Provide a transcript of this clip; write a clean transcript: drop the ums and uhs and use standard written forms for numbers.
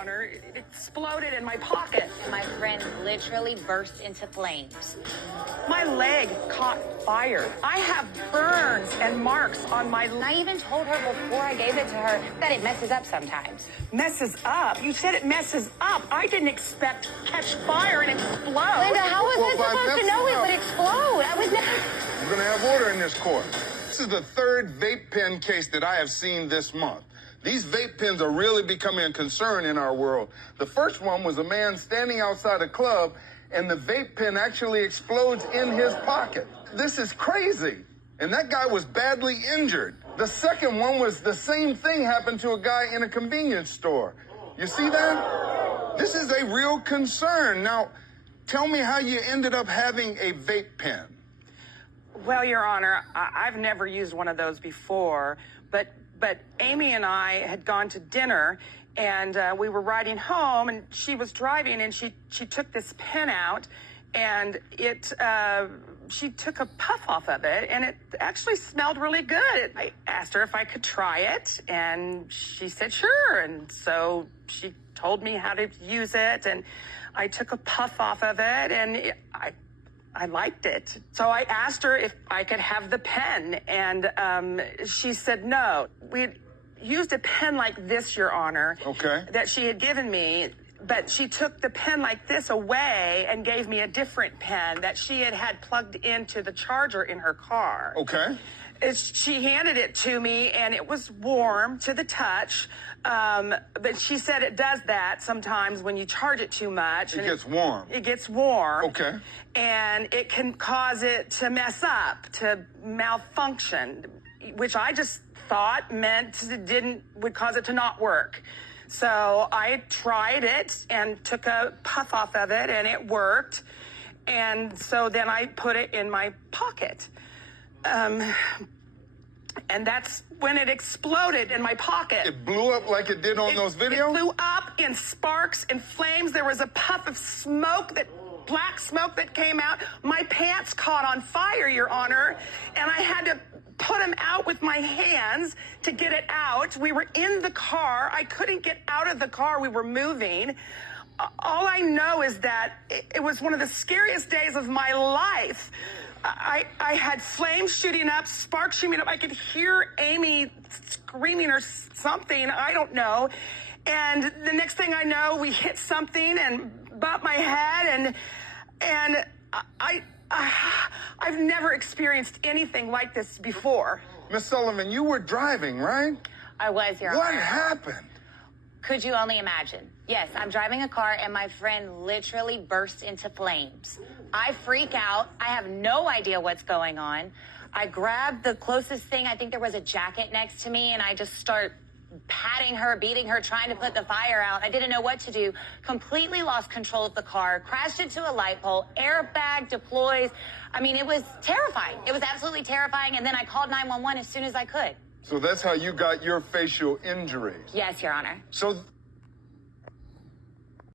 Honor. It exploded in my pocket. My friend literally burst into flames. My leg caught fire. I have burns and marks on my leg. I even told her before I gave it to her that it messes up sometimes. Messes up? You said it messes up. I didn't expect to catch fire and explode. Linda, how was I by supposed to know it would explode? I was never... We're going to have order in this court. This is the third vape pen case that I have seen this month. These vape pens are really becoming a concern in our world. The first one was a man standing outside a club, and the vape pen actually explodes in his pocket. This is crazy. And that guy was badly injured. The second one was the same thing happened to a guy in a convenience store. You see that? This is a real concern. Now, tell me how you ended up having a vape pen. Well, Your Honor, I've never used one of those before, but Amy and I had gone to dinner, and we were riding home, and she was driving, and she took this pen out, and she took a puff off of it, and it actually smelled really good. I asked her if I could try it, and she said sure, and so she told me how to use it, and I took a puff off of it, and I liked it. So I asked her if I could have the pen, and she said no. We had used a pen like this, Your Honor, Okay. that she had given me, but she took the pen like this away and gave me a different pen that she had plugged into the charger in her car. Okay. She handed it to me, and it was warm to the touch, but she said it does that sometimes when you charge it too much. It gets warm. It gets warm. Okay. And it can cause it to mess up, to malfunction, which I just thought meant would cause it to not work. So I tried it and took a puff off of it, and it worked. And so then I put it in my pocket. And that's when it exploded in my pocket. It blew up like it did on those videos? It blew up in sparks and flames. There was a puff of smoke, black smoke that came out. My pants caught on fire, Your Honor, and I had to put them out with my hands to get it out. We were in the car. I couldn't get out of the car. We were moving. All I know is that it was one of the scariest days of my life. I had flames shooting up, sparks shooting up. I could hear Amy screaming or something. I don't know. And the next thing I know, we hit something and bumped my head. And I've never experienced anything like this before. Miss Sullivan, you were driving, right? I was, Your What Honor. happened? Could you only imagine? Yes, I'm driving a car and my friend literally burst into flames. I freak out. I have no idea what's going on. I grab the closest thing. I think there was a jacket next to me, and I just start patting her, beating her, trying to put the fire out. I didn't know what to do. Completely lost control of the car, crashed into a light pole, airbag deploys. I mean, it was terrifying. It was absolutely terrifying. And then I called 911 as soon as I could. So that's how you got your facial injuries. Yes, Your Honor. So